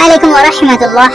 আসসালামু আলাইকুম ওয়া রাহমাতুল্লাহ।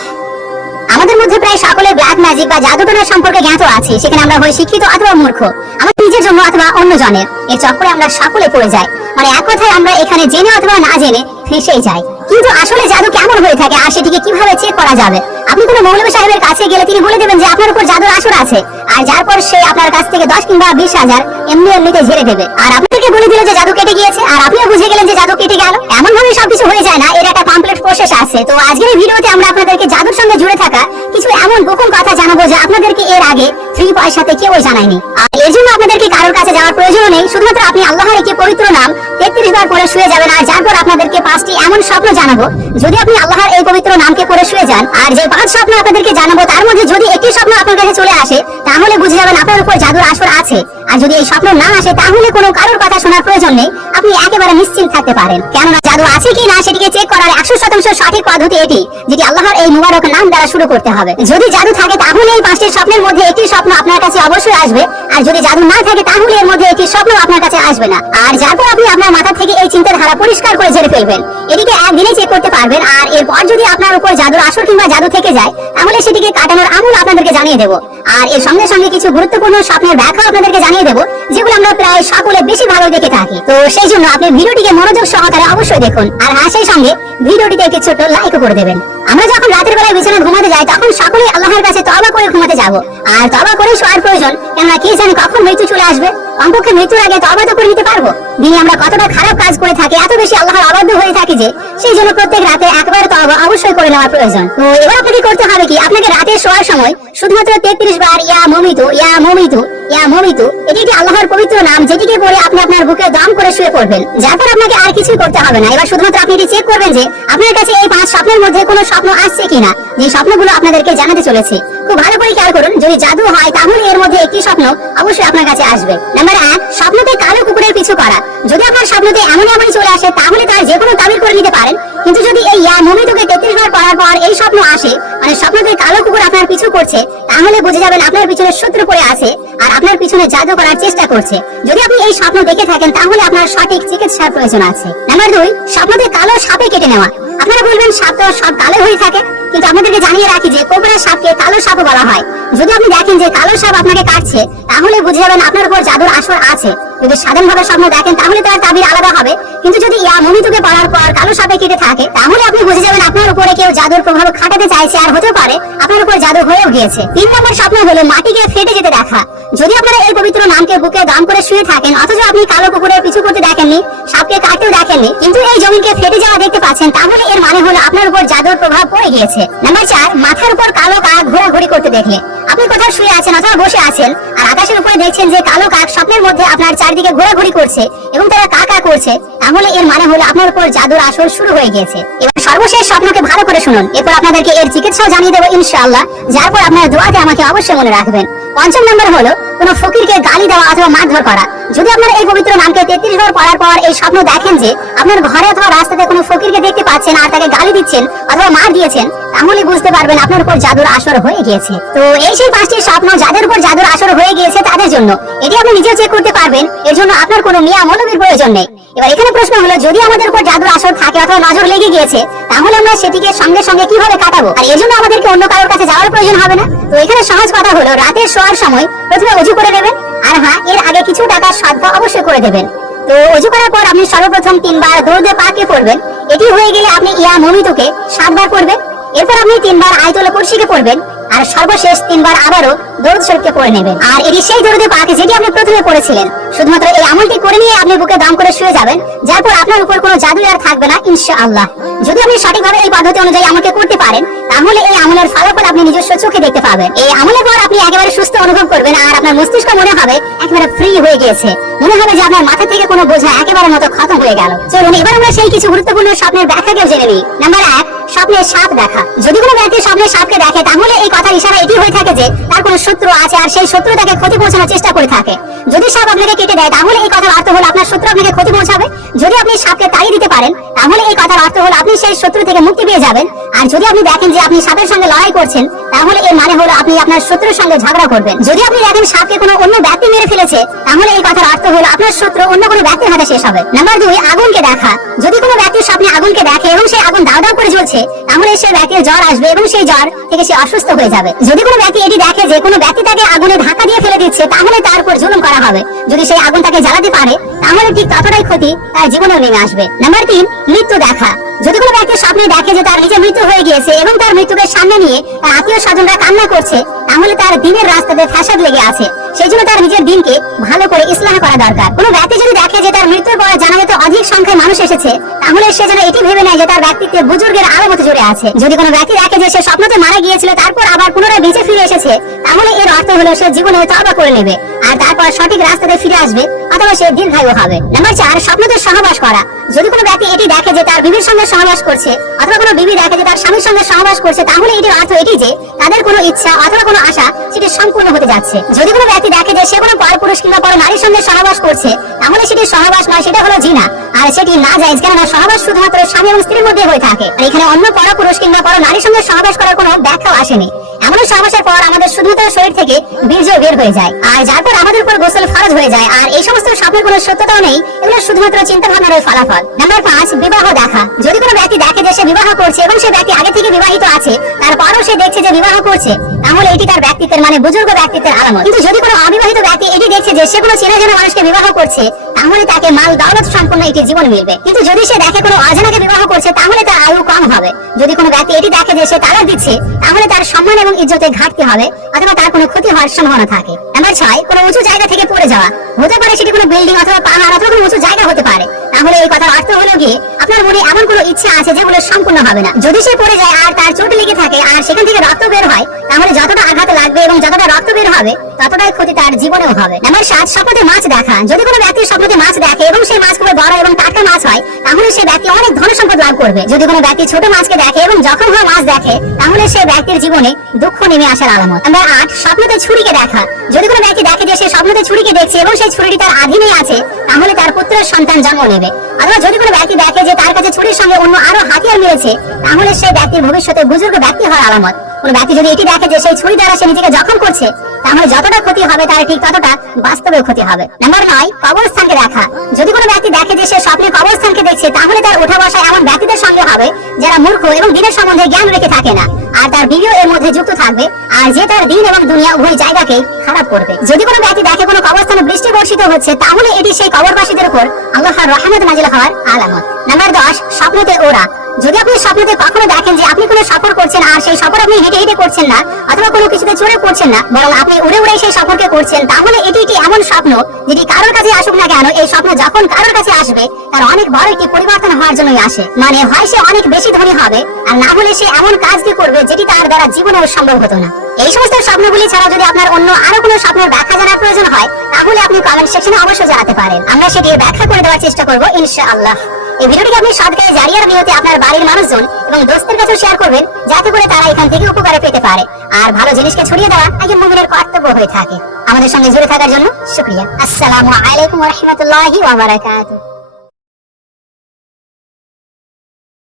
আমাদের মধ্যে প্রায় সকলে ব্ল্যাক ম্যাজিক বা জাদুটোনা সম্পর্কে জ্ঞাত আছে। সেখানে আমরা হয় শিক্ষিত অথবা মূর্খ, আমাদের নিজের জন্য অথবা অন্যজনের। এর চক্করে আমরা সকলে পড়ে যাই। মানে এক কথায় আমরা এখানে জেনে অথবা না জেনে ফেঁসে যাই। কিন্তু আসলে জাদু কেমন হয়ে থাকে আর সেটিকে কিভাবে চেক করা যাবে? আপনি কোনো মৌলভী সাহেবের কাছে গেলে তিনি বলে দেবেন যে আপনার উপর জাদুর আসর আছে, আর যার পর সে আপনার কাছ থেকে 10 কিংবা 20,000 এমনিতে ঝেড়ে দেবে। আর আপনাকে বলে দিল যে জাদু কেটে গিয়েছে, আর আপনিও বুঝে গেলেন যে জাদু কেটে গেল। এমন ভাবে সবকিছু হয়ে যায় না, এর একটা কমপ্লিট প্রসেস আছে। তো আজকের এই ভিডিওতে আমরা আপনাদেরকে জাদুর সঙ্গে জুড়ে থাকা কিছু এমন গোপন কথা জানাবো যা আপনাদেরকে এর আগে ফ্রি পয়সাতে কেউই জানায়নি। আর এর জন্য আপনাদেরকে কারোর কাছে যাওয়ার প্রয়োজন নেই। শুধুমাত্র আপনি আল্লাহর একটি পবিত্র নাম 33 বার পড়ে শুয়ে যাবেন। আর যারপর আপনাদেরকে 5টি এমন স্বপ্ন জানাবো, যদি আপনি আল্লাহর এই পবিত্র নামকে পড়ে শুয়ে যান, আর যে 5 স্বপ্ন আপনাদেরকে জানাবো তার মধ্যে যদি একটি স্বপ্ন আপনার কাছে চলে আসে, তাহলে বুঝে যাবেন আপনার উপর জাদুর আসর আছে। আর যদি এই স্বপ্ন না আসে, তাহলে কোনো কারোর কথা শোনার প্রয়োজন নেই, আপনি একেবারে নিশ্চিন্ত থাকতে পারেন। কেননা জাদু আছে কি না সেটিকে চেক করার 100% সঠিক পদ্ধতি এটি, যেটি আল্লাহর এই মুবারক নাম দ্বারা শুরু করতে হবে। যদি জাদু থাকে তাহলে এই 5টি স্বপ্নের মধ্যে একটি স্বপ্ন আপনার কাছে অবশ্যই আসবে, আর যদি জাদু না থাকে তাহলে এর মধ্যে একটি স্বপ্ন আপনার কাছে আসবে না। আর যারপর আপনি আপনার মাথা থেকে এই চিন্তাধারা পরিষ্কার করে ঝেড়ে ফেলবেন। এটিকে একদিনে চেক করতে পারবেন। আর এরপর যদি আপনার উপর জাদুর আসর কিংবা জাদু থেকে যায়, তাহলে সেটিকে কাটানোর আমল আপনাদেরকে জানিয়ে দেব। আর এর সঙ্গে সঙ্গে কিছু গুরুত্বপূর্ণ স্বপ্নের ব্যাখ্যা আপনাদেরকে জানিয়ে দেব, যেগুলো আমরা প্রায় সকলে বেশি ভালো দেখে থাকি। তো সেই জন্য আপনি ভিডিওটিকে মনোযোগ সহকারে অবশ্যই দেখুন। আর হ্যাঁ, সেই সঙ্গে ভিডিওটিতে একটি ছোট লাইক করে দেবেন। আমরা যখন রাতের বেলায় বিছানায় ঘুমাতে যাই, তখন সকলেই আল্লাহর কাছে তওবা করে ঘুমাতে যাব। আর তওবা করে শোয়ার প্রয়োজন, কেননা কে জানে কখন মৃত্যু চলে আসবে। কমপক্ষে মৃত্যুর আগে তওবা তো করে নিতে পারবো। দিনে আমরা কতটা খারাপ কাজ করে থাকি, এত বেশি আল্লাহর অবাধ্য হয়ে থাকি যে সেই জন্য প্রত্যেক রাতে একবার তওবা অবশ্যই করে নেওয়া প্রয়োজন। তো এবার আপনাকে করতে হবে কি, আপনাকে রাতে শোয়ার সময় শুধুমাত্র 33 বার ইয়া মুমিতু ইয়া মুমিতু ইয়া মুমিতু, এটি একটি আল্লাহর পবিত্র নাম, যেটিকে পড়ে আপনি আপনার বুকে দম করে শুয়ে পড়বেন। যারপর আপনাকে আর কিছুই করতে হবে না। এবার শুধুমাত্র আপনি এটি চেক করবেন যে আপনার কাছে এই 5 স্বপ্নের মধ্যে কোনো স্বপ্ন আসছে কিনা, যে স্বপ্নগুলো আপনাদেরকে জানাতে চলেছে। খুব ভালো করে খেয়াল করুন, যদি জাদু হয় তাহলে এর মধ্যে একটি স্বপ্ন অবশ্যই আপনার কাছে আসবে। নাম্বার 1, স্বপ্নতে কালো কুকুরের পিছু করা। যদি আপনার স্বপ্নতে এমনই চলে আসে, তাহলে তার যে কোনো তাবির করে নিতে পারেন। কিন্তু যদি এই ইয়া মুমিতুকে 33 বার পড়ার পর এই স্বপ্ন আসে, মানে স্বপ্নতে কালো কুকুর আপনার পিছু করছে, তাহলে বুঝে যাবেন আপনার পিছনে শত্রু পড়ে আছে আর আপনার পিছনে জাদু করার চেষ্টা করছে। যদি আপনি এই স্বপ্ন দেখে থাকেন, তাহলে আপনার সঠিক চিকিৎসার প্রয়োজন আছে। নাম্বার 2, স্বপ্নতে কালো সাপে কেটে নেওয়া। আপনারা বলবেন সাপ তো সব কালো হয়ে থাকে, কিন্তু আপনাদেরকে জানিয়ে রাখি যে কোবরা সাপকে কালো সাপও বলা হয়। যদি আপনি দেখেন যে কালো সাপ আপনাকে কাটছে, তাহলে বুঝে যাবেন আপনার উপর জাদুর আসর আছে। যদি সাধারণভাবে স্বপ্ন দেখেন, তাহলে তার তাবির আলাদা হবে। কিন্তু যদি ইয়া মুমিতুকে পড়ার পর কালো সাপে কেটে থাকে, তাহলে আপনি বুঝে যাবেন আপনার উপরে কেউ জাদুর প্রভাব খাটাতে চাইছে, আর হতে পারে আপনার উপর জাদু হয়েও গিয়েছে। 3 নম্বর স্বপ্ন হলো মাটিকে ফেটে যেতে দেখা। যদি আপনারা এই পবিত্র নামকে বুকে দম করে শুয়ে থাকেন, অথচ আপনি কালো কুকুরের পিছু করতে দেখেননি, সাপকে কাটতেও দেখেননি, কিন্তু এই জমিনকে ফেটে যাওয়া দেখতে পাচ্ছেন, তাহলে এর মানে হলো আপনার উপর জাদুর প্রভাব পড়ে গিয়েছে। নাম্বার 4, মাথার উপর কালো কাক ঘোরাঘুরি করতে দেখলে। আপনি কোথাও শুয়ে আছেন অথবা বসে আছেন, আর আকাশের উপরে দেখছেন যে কালো কাক স্বপ্নের মধ্যে আপনার চারদিকে ঘোরাঘুরি করছে এবং তারা কাকা করছে, তাহলে এর মানে হলো আপনার উপর জাদুর আসর শুরু হয়ে গিয়েছে। এবার সর্বশেষ স্বপ্নকে ভালো করে শুনুন, এরপর আপনাদেরকে এর চিকিৎসাও জানিয়ে দেবো ইনশাআল্লাহ, যারপর আপনার দোয়াতে আমাকে অবশ্যই মনে রাখবেন। 5 নম্বর হলো কোন ফকিরকে গালি দেওয়া অথবা মারধর করা। যদি আপনারা এই পবিত্র নামকে 33 বার পড়ার পর এই স্বপ্ন দেখেন যে আপনার ঘরে অথবা রাস্তাতে কোনো ফকিরকে দেখতে পাচ্ছেন আর তাকে গালি দিচ্ছেন অথবা মার দিয়েছেন, তাহলে বুঝতে পারবেন আপনার উপর জাদুর আসর হয়ে গিয়েছে। তো এই সেই 5টি স্বপ্ন যাদের উপর জাদুর আসর হয়ে গিয়েছে তাদের জন্য। এটি আপনি নিজেও চেক করতে পারবেন, এর জন্য আপনার কোনো মিয়া মৌলবীর প্রয়োজন নেই। এবার এখানে প্রশ্ন হলো, যদি আমাদের উপর জাদুর আসর থাকে অথবা নজর লেগে গিয়েছে, তাহলে আমরা সেটিকে সঙ্গে সঙ্গে কিভাবে কাটাবো? আর এর জন্য আমাদেরকে অন্য কারোর কাছে যাওয়ার প্রয়োজন হবে না। তো এখানে সহজ কথা হলো, রাতে শোয়ার সময় প্রথমে ওযু করে নেবেন, আর হ্যাঁ, এর আগে কিছু টাকা সদকা অবশ্যই করে দেবেন। তো ওযু করার পর আপনি সর্বপ্রথম 3 বার দরুদে পাকে পড়বেন। এটি হয়ে গেলে আপনি ইয়া মুমিতুকে 7 বার পড়বেন। এরপর আপনি 3 বার আয়াতুল কুরসিকে পড়বেন, আর সর্বশেষ 3 বার আবারও দরুদ শরীফকে পড়ে নেবেন। আর এটি সেই দরুদে পাক যেটি আপনি প্রথমে পড়েছিলেন। শুধুমাত্র এই আমলটি করে নিয়ে আপনি বুকে দম করে শুয়ে যাবেন, যারপর আপনার উপর কোনো জাদু আর থাকবে না ইনশাআল্লাহ। যদি আপনি সঠিকভাবে এই পদ্ধতি অনুযায়ী আমাকে করতে পারেন, তাহলে এই আমলের ফলাফল আপনি নিজস্ব চোখে দেখতে পাবেন। এই আমলের পর আপনি একেবারে সুস্থ অনুভব করবেন, আর আপনার মস্তিষ্ক মনে হবে একেবারে ফ্রি হয়ে গিয়েছে। মনে হবে যে আপনার মাথা থেকে কোনো বোঝা একেবারে মতো খতম হয়ে গেল। চলুন এবার আমরা সেই কিছু গুরুত্বপূর্ণ স্বপ্নের ব্যাখ্যাকেও জেনে নিই। নাম্বার 1, স্বপ্নে সাপ দেখা। যদি কোনো ব্যক্তি স্বপ্নে সাপকে দেখে, তাহলে এই কথার ইশারা এটি হয়ে থাকে যে তার কোনো শত্রু আছে, আর সেই শত্রু তাকে ক্ষতি পৌঁছানোর চেষ্টা করে থাকে। যদি সাপ আপনাকে কেটে দেয়, তাহলে এই কথার অর্থ হলো আপনার শত্রু আপনাকে ক্ষতি পৌঁছাবে। যদি আপনি সাপকে তাড়িয়ে দিতে পারেন, তাহলে এই কথার অর্থ হলো আপনি সেই শত্রু থেকে মুক্তি পেয়ে যাবেন। আর যদি আপনি দেখেন যে আপনি সাপের সঙ্গে লড়াই করছেন, তাহলে এর মানে হলো আপনি আপনার শত্রুর সঙ্গে ঝগড়া করবেন। যদি আপনি দেখেন সাপকে কোনো অন্য ব্যক্তি মেরে ফেলেছে, তাহলে এই কথার অর্থ হলো আপনার শত্রু অন্য কোনো ব্যক্তির হাতে শেষ হবে। নাম্বার 2, আগুনকে দেখা। যদি কোনো ব্যক্তি স্বপ্নে আগুনকে দেখে এবং সেই আগুন দাউ দাউ করে জ্বলছে, তাহলে তাহলে সেই ব্যক্তির জ্বর আসবে এবং সেই জ্বর থেকে সে অসুস্থ হয়ে যাবে। যদি কোনো ব্যক্তি এটি দেখে যে কোনো ব্যক্তি তাকে আগুনে ধাক্কা দিয়ে ফেলে দিচ্ছে, তাহলে তার উপর জুলুম করা হবে। যদি সেই আগুন তাকে জ্বালাতে পারে তাহলে ঠিক ততটাই ক্ষতি তার জীবনেও নেমে আসবে। নাম্বার 3, মৃত্যু দেখা। যদি কোনো ব্যক্তি স্বপ্নে দেখে যে তার নিজের মৃত্যু হয়ে গিয়েছে এবং তার মৃত্যুকে সামনে নিয়ে তার আত্মীয় স্বজনরা কান্না করছে, তাহলে তার দিনের রাস্তাতে ফ্যাসাদ লেগে আছে। সেই জন্য তার নিজের দিনকে ভালো করে ইসলাহ করা দরকার। কোনো ব্যক্তি যদি দেখে যে তার মৃত্যুর পর জানাজাতে অধিক সংখ্যায় মানুষ এসেছে, তাহলে সে যেন এটি ভেবে নেয় যে তার ব্যক্তিত্বে বুজুর্গের আলামত জুড়ে আছে। যদি কোনো ব্যক্তি দেখে যে সে স্বপ্নতে মারা গিয়েছিল তারপর আবার পুনরায় বেঁচে ফিরে এসেছে, তাহলে এর অর্থ হলো সে জীবনে তওবা করে নেবে আর তারপর সঠিক রাস্তাতে ফিরে আসবে, অথবা সে দীর্ঘায়ু হবে। নাম্বার 4, স্বপ্নতে সহবাস করা। যদি কোনো ব্যক্তি এটি দেখে যে তার বিবির সঙ্গে সহবাস করছে, অথবা কোনো বিবি দেখে যে তার স্বামীর সঙ্গে সহবাস করছে, তাহলে এটির অর্থ এটি যে তাদের কোনো ইচ্ছা অথবা কোনো আশা সেটি সম্পূর্ণ হতে যাচ্ছে। যদি কোনো ব্যক্তি দেখে যে সে কোনো পরপুরুষ কিংবা পর নারীর সঙ্গে সহবাস করছে, তাহলে সেটি সহবাস নয়, সেটা হলো জিনা, আর সেটি না জায়েজ। কেননা সহবাস শুধুমাত্র স্বামী এবং স্ত্রীর মধ্যে হয়ে থাকে, আর এখানে অন্য পরপুরুষ কিংবা পর নারীর সঙ্গে সহবাস করার কোনো ব্যাখ্যাও আসেনি। এমন সহবাসের পর আমাদের শুধুমাত্র শরীর থেকে বীর্য বের হয়ে যায়, আর যার পর আমাদের উপর গোসল ফরজ হয়ে যায়। আর এই সমস্ত স্বপ্নের কোনো সত্যতাও নেই, এগুলো শুধুমাত্র চিন্তা ভাবনার ফলাফল। নাম্বার 5, বিবাহ দেখা। যদি কোনো ব্যক্তি দেখে যে সে বিবাহ করছে এবং সে ব্যক্তি আগে থেকে বিবাহিত আছে, তারপরও সে দেখছে যে বিবাহ করছে, তাহলে এটি তার ব্যক্তিত্বের মানে বুজুর্গ ব্যক্তিত্বের আলামত। কিন্তু যদি কোনো অবিবাহিত ব্যক্তি এটি দেখছে যে সে কোনো চেনা জানা মানুষকে বিবাহ করছে, তাহলে তাকে মাল দৌলত সম্পন্ন এটি জীবন মিলবে। কিন্তু যদি সে দেখে কোনো অজানাকে বিবাহ করছে, তাহলে তার আয়ু কম হবে। যদি কোনো ব্যক্তি এটি দেখে যে সে তালাক দিচ্ছে, তাহলে তার সম্মান এবং ইজ্জতে ঘাটতি হবে, অথবা তার কোনো ক্ষতি হওয়ার সম্ভাবনা থাকে। নাম্বার 6, কোনো উঁচু জায়গা থেকে পড়ে যাওয়া। হতে পারে সেটি কোনো বিল্ডিং অথবা পাহাড় অথবা কোনো উঁচু জায়গা হতে পারে। তাহলে এই কথার অর্থ হলো গিয়ে আপনার মনে এমন কোনো ইচ্ছা আছে যেগুলো সম্পূর্ণ হবে না। যদি সে পড়ে যায় আর তার চোট লেগে থাকে আর সেখান থেকে রক্ত বের হয়, তাহলে যতটা আঘাত লাগবে এবং যতটা রক্ত বের হবে ততটাই ক্ষতি তার জীবনেও হবে। নাম্বার 7, স্বপ্নে মাছ দেখা। যদি কোনো ব্যক্তি স্বপ্নে মাছ দেখে এবং সেই মাছ খুব বড় এবং টাটকা মাছ হয়, তাহলে সে ব্যক্তি অনেক ধন সম্পদ লাভ করবে। যদি কোনো ব্যক্তি ছোট মাছকে দেখে এবং জখম হওয়া মাছ দেখে, তাহলে সে ব্যক্তির জীবনে দুঃখ নেমে আসার আলামত। নাম্বার 8, স্বপ্নতে ছুরিকে দেখা। যদি কোনো ব্যক্তি দেখে যে সে স্বপ্নতে ছুরিকে দেখছে এবং সেই ছুরিটি তার আধীনে আছে, তাহলে তার পুত্রের সন্তান জন্ম নেবে। অথবা যদি কোনো ব্যক্তি দেখে যে তার কাছে ছুরির সঙ্গে অন্য আরো হাতিয়ার মিলেছে, তাহলে সেই ব্যক্তির ভবিষ্যতে বুজুর্গ ব্যক্তি হওয়ার আলামত। কোনো ব্যক্তি যদি এটি দেখে যে সেই ছুরি দ্বারা সে নিজেকে জখম করছে, তাহলে যতটা ক্ষতি হবে তার ঠিক ততটা বাস্তবে ক্ষতি হবে। নাম্বার 9, কবরস্থানকে দেখা। যদি কোনো ব্যক্তি দেখে যে সে স্বপ্নে কবরস্থানকে দেখছে, তাহলে তার উঠা বসা এমন ব্যক্তিদের সঙ্গে হবে যারা মূর্খ এবং দিনের সম্বন্ধে জ্ঞান রেখে থাকে না, আর তার বিবিও এর মধ্যে যুক্ত থাকবে, আর যে তার দিন এবং দুনিয়া উভয় জায়গাকে খারাপ করবে। যদি কোনো ব্যক্তি দেখে কোনো কবরস্থানে বৃষ্টি বর্ষিত হচ্ছে, তাহলে এটি সেই কবরবাসীদের উপর আল্লাহর রহমত নাজিল হওয়ার আলামত। নাম্বার 10, স্বপ্নতে ওড়া। যদি আপনি স্বপ্নতে কখনো দেখেন যে আপনি কোনো সফর করছেন আর সেই সফর আপনি হেঁটে হেঁটে করছেন না, অথবা কোনো কিছুতে চড়ে করছেন না, বরং আপনি উড়ে উড়ে সেই সফরকে করছেন, তাহলে এটি একটি এমন স্বপ্ন যেটি কারোর কাছে আসুক না কেন, এই স্বপ্ন যখন কারোর কাছে আসবে তার অনেক বড় একটি পরিবর্তন হওয়ার জন্যই আসে। মানে হয় সে অনেক বেশি ধনী হবে, আর না হলে সে এমন কাজকে করবে যেটি তার দ্বারা জীবনেও সম্ভব হতো না। এই সমস্ত স্বপ্নগুলি ছাড়া যদি আপনার অন্য আরো কোনো স্বপ্নের ব্যাখ্যা জানার প্রয়োজন হয়, তাহলে আপনি কমেন্ট সেকশনে অবশ্যই জানাতে পারেন, আমরা সেটির ব্যাখ্যা করে দেওয়ার চেষ্টা করব ইনশাআল্লাহ। এই ভিডিওটিকে আপনি সদকায়ে জারিয়ার নিয়তে আপনার বাড়ির মানুষজন এবং দোস্তের কাছে শেয়ার করবেন, যাতে করে তারা এখান থেকে উপকারে পেতে পারে। আর ভালো জিনিসকে ছড়িয়ে দেওয়া একজন মুমিনের কর্তব্য হয়ে থাকে। আমাদের সঙ্গে জুড়ে থাকার জন্য শুকরিয়া। আসসালামু আলাইকুম ওয়া রাহমাতুল্লাহি ওয়া বারাকাতুহু।